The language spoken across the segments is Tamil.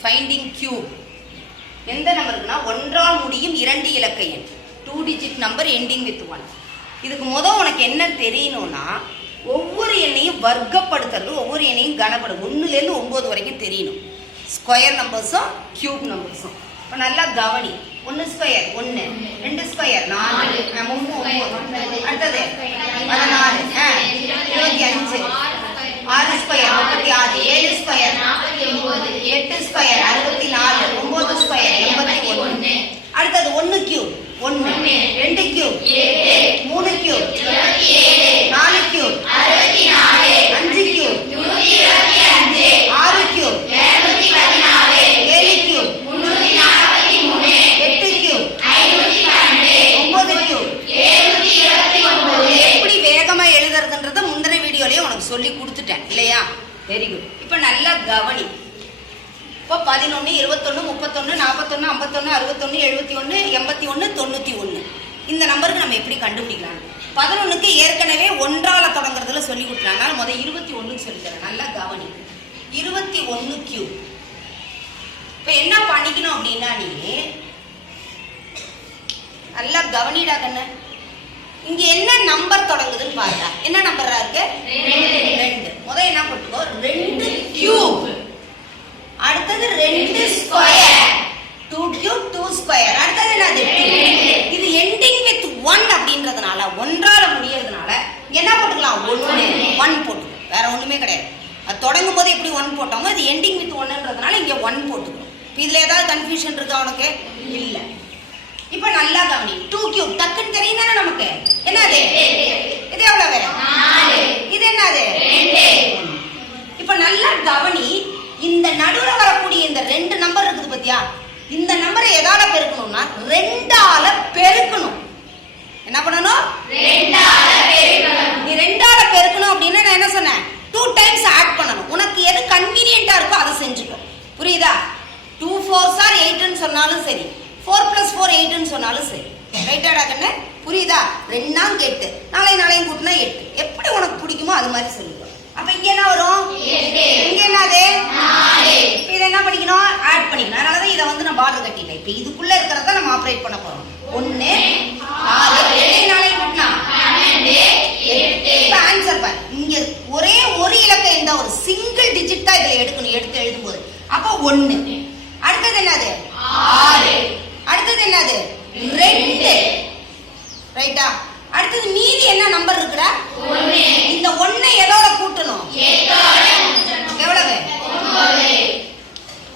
Finding cube. எந்த நம்பருக்குன்னா ஒன்றால் முடியும் 2 இலக்க எண், 2 டிஜிட் நம்பர் எண்டிங் வித் 1. இதுக்கு உனக்கு என்ன தெரியணும்னா ஒவ்வொரு எண்ணையும் வர்க்கப்படுத்துறது, ஒவ்வொரு எண்ணையும் கனப்படும் 1லேருந்து 9 வரைக்கும் தெரியணும். ஸ்கொயர் நம்பர்ஸும் கியூப் நம்பர்ஸும். இப்போ நல்லா கவனி. 1 ஸ்கொயர் 1, 2 ஸ்கொயர் 4, 3 அடுத்தது 14, 25, 6 ஸ்கொயர் 36, 7 ஸ்கொயர் 49, 8 ஸ்கொயர் 64, 9 ஸ்கொயர் 81. அடுத்தது 1 cube 1, 2 cube 3 cube 4 cube 5 cube 6 cube 7 cube 8 cube 9 cube. எப்படி வேகமா எழுதுறதுன்றத முந்தின வீடியோலயே உனக்கு சொல்லி கொடுத்துட்டேன் இல்லையா? Very good. இப்ப நல்லா கவனி. இப்போ 11, 21, 31, 41, 51, 61, 71, 81, 91 இந்த நம்பருக்கு நம்ம எப்படி கண்டுபிடிக்கலாம்? 11க்கு ஏற்கனவே 1ஆல தொடங்குறதுல சொல்லி கொடுத்துறாங்க. முதல் 21 சொல்லித்தரேன். நல்லா கவனி. 21 கியூப். இப்ப என்ன பண்ணிக்கணும் அப்படின்னா நீ நல்லா கவனிடா கண்ணு. இங்க என்ன நம்பர் தொடங்குதுன்னு பாருங்க. என்ன நம்பரா இருக்கு? 2. முதல் என்ன போட்டுக்கோ? 2 கியூப். அடுத்தது 2 ஸ்கொயர் 2 கியூப் 2 ஸ்கொயர். அடுத்தது என்னது? இது எண்டிங் வித் 1 அப்படின்றதுனால 1ஆல முடியறதுனால என்ன போட்டுக்கலாம்? 1 போட்டுக்கோ. வேற ஒண்ணுமே கிடையாது. அது தொடங்கும் போது எப்படி 1 போட்டோமோ இது எண்டிங் வித் 1ன்றதுனால இங்க 1 போட்டுக்கணும். இதுல ஏதாவது கன்ஃபியூஷன் இருக்கா உனக்கு? இல்ல. இப்ப நல்லா கவனி. 2 கியூப் டக்குன்னு தெரியும் தானே நமக்கு. என்னது? இது எவ்வளவு? 4. இது என்னது? 2. இப்ப நல்லா கவனி. இந்த நடுவுல வரக்கூடிய இந்த 2 நம்பர் இருக்குது பாத்தியா? இந்த நம்பரை எதால பெருக்கணும்னா 2ஆல பெருக்கணும். என்ன பண்ணணும்? 2ஆல பெருக்கணும். நீ 2ஆல பெருக்கணும் அப்படின்னா நான் என்ன சொன்னேன்? 2 டைம்ஸ் ஆட் பண்ணணும். உனக்கு எது கன்வீனியன்ட்டா இருக்கோ அதை செஞ்சுக்கோ. புரியுதா? 2 4s are 8ன்னு சொன்னாலும் சரி, 4 + 4 8ன்னு சொன்னாலும் சரி. ரைட்டாடா கண்ணு? புரியுதா? 2 நாள் 8, நாளையும் கூட்டினா 8. எப்படி உனக்கு பிடிக்குமோ அது மாதிரி சொல்லிக்கோ. அப்ப இங்க என்ன வரும்? 8. இங்க என்னது? 4. இப்போ இத என்ன பண்ணிக்கணும்? ஆட் பண்ணிக்கணும். அதனால தான் இத வந்து நான் பார்டர் கட்டிட்டேன். இப்போ இதுக்குள்ள இருக்கறத நம்ம ஆபரேட் பண்ண போறோம். 1 6 7 நாளையும் கூட்டினா 12 8. இப்போ ஆன்சர் பாரு. இங்க ஒரே ஒரு இலக்க எந்த ஒரு சிங்கிள் டிஜிட்டா இத எடுக்கணும். எடுத்து எழுதும்போது அப்ப 1. அடுத்தது என்னது? 6. அடுத்தது என்னது? 2. ரைட்டா? அடுத்தது மீதி என்ன நம்பர் இருக்குடா? 1. இந்த 1 எதோட கூட்டணும்? 8ஓட கூட்டணும். எவ்வளவு? 9.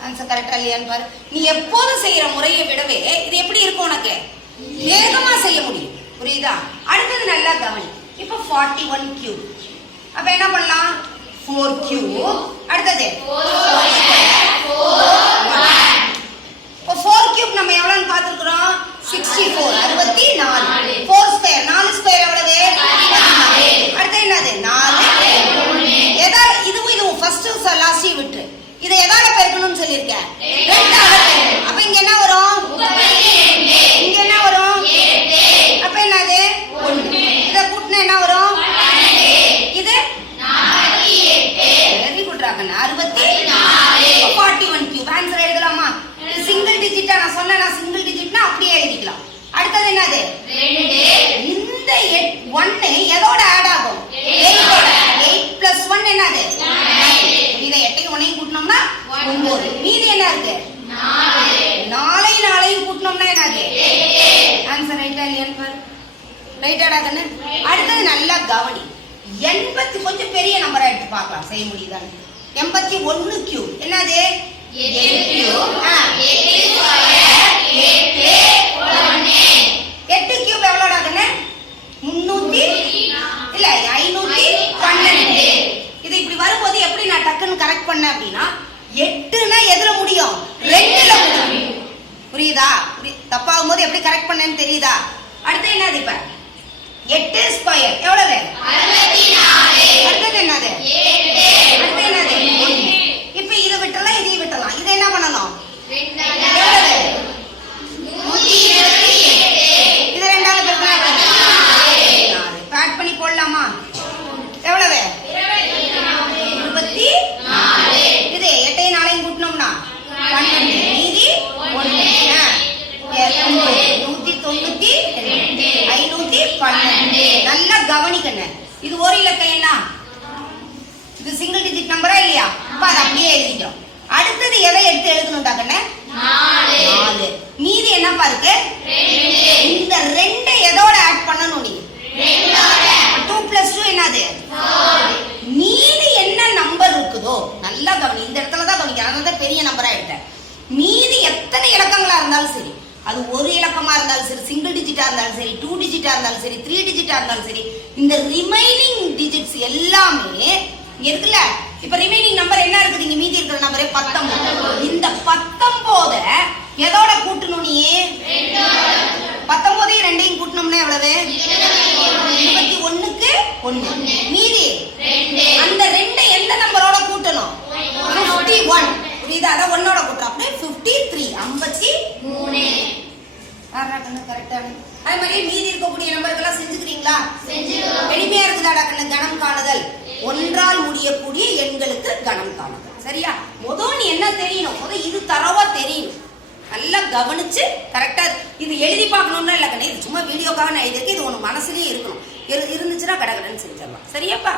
ஆன்சர் கரெக்ட்டா இல்லையான்னு பாரு. நீ எப்போதும் செய்யற முறையை விடவே இது எப்படி இருக்கும் உனக்கு? வேகமா செய்ய முடியும். புரியுதா? அடுத்தது நல்லா கவனி. இப்போ 41 கியூப். அப்ப என்ன பண்ணலாம்? 4 கியூப். அடுத்தது 4 இப்போ 4 கியூப் நம்ம எவ்வளவுன்னு பார்த்திருக்கிறோம்? 64 64. 4 ஸ்கொயர் 4 ஸ்கொயர் எவ்வளவு? 14. அடுத்து என்னது? 4 எதா இதுவும் ஃபர்ஸ்ட் லாஸ்ட் விட்டு இதை எதால பெருக்கணும்னு சொல்லியிருக்கேன்? 2ஆல. அப்ப இங்க என்ன வரும்? 32. இங்க என்ன வரும்? 8. அப்ப என்னது? 1. இத கூட்டினா என்ன வரும்? 12. இது 48. வெரி குட் ராகண்ணா. 64. 41 கியூப். ஆன்சர் எழுதலாமா? சிங்கிள் டிஜிட்டா நான் சொன்னேனா? சிங்கிள் டிஜிட்னா அப்படியே எழுதிக்கலாம். அடுத்தது என்னது? 2. இந்த 1 எதோட ஆட் ஆகும்? 8ஓட. 8 + 1 என்னது? 9. இத 8க்கு 1ஐயும் கூட்டணும்னா 9. மீதி என்ன இருக்கு? 4. 4ஐயும் கூட்டணும்னா என்னது? 8. ஆன்சர் ரைட்டா இல்லையான்னு பாரு. ரைட்டாடா கண்ணு? அடுத்தது நல்லா கவனி. 80 கொஞ்சம் பெரிய நம்பரா எடுத்து பார்க்கலாம். செய்ய முடியுதான்னு. 81 கியூப். என்னது? 8 கியூப். 8 ஸ்கொயர் 8 1. 8 கியூப் எவ்வளோடா கண்ணு? 300 இல்ல 512. இது இப்படி வரும்போது எப்படி நான் டக்குன்னு கரெக்ட் பண்ணேன் அப்படின்னா 8னா எதுல முடியும்? 2ல முடியும். புரியுதா? தப்பாகும் போது எப்படி கரெக்ட் பண்ணேன்னு தெரியுதா? அடுத்து என்னது? இப்ப 8 ஸ்கொயர் எவ்வளவு? 64. அடுத்தது என்னது? 8. அடுத்து என்னது? 1. இப்ப இதை விட்டலாம் இதையும் விட்டலாம். இதை என்ன பண்ணணும்? எவ்வளவு? 128. இது 2ஆல பெருக்கினா 4. பேட் பண்ணி போடலாமா? எவ்வளவு? 24. இது 8ஐயும் 4ஐயும் கூட்டினோம்னா 12. நம்பரா இல்லையா? அப்ப அதை அப்படியே எழுதிக்கிறோம். அடுத்தது எதை எடுத்து எழுதணும்டா கண்ணு? 4. மீதி என்னப்பா இருக்கு? இந்த 2 எதோட ஆட் பண்ணணும் நீ? 2 + 2 என்னது? 4. மீதி என்ன நம்பர் இருக்குதோ நல்லா கவனி. இந்த இடத்துல தான் கவனிக்க. அதனால பெரிய நம்பரா எடுத்தேன். மீதி எத்தனை இலக்கங்களா இருந்தாலும் சரி, அது ஒரு இலக்கமா இருந்தாலும் சரி, சிங்கிள் டிஜிட்டா இருந்தாலும் சரி, 2 டிஜிட்டா இருந்தாலும் சரி, 3 டிஜிட்டா இருந்தாலும் சரி, இந்த ரிமைனிங் டிஜிட்ஸ் எல்லாமே இங்க இருக்குல்ல. இப்ப ரிமைனிங் நம்பர் என்ன இருக்குது? இங்க மீதி இருக்கிற நம்பரே 19. இந்த 19 எதோட கூட்டணும் நீ? 19 2 கூட்டணும்னா எவ்வளவு? 21க்கு 1. மீதி அந்த 2 எந்த நம்பரோட கூட்டணும்? 51. புரியுதா? அத 1ஓட கூட்டணும். அப்படியே 53. 53. கரெக்டா? அதே மாதிரி மீதி இருக்கக்கூடிய நம்பர்கள்லாம் செஞ்சுக்கிறீங்களா? எளிமையா இருக்குதாடா கண்ணு? கணம் காணுதல். ஒன்றால் முடியக்கூடிய எண்களுக்கு கணம் காணுதல். சரியா? முதல் நீ என்ன தெரியணும்? முதல் இது தரவா தெரியணும். நல்லா கவனிச்சு கரெக்டா இது எழுதி பார்க்கணும்னா இல்ல கண்ணு, இது சும்மா வீடியோக்காக நான் எழுதியிருக்கேன். இது உனக்கு மனசுலயே இருக்கணும். இருந்துச்சுன்னா கடகடன்னு செஞ்சிடலாம். சரியாப்பா?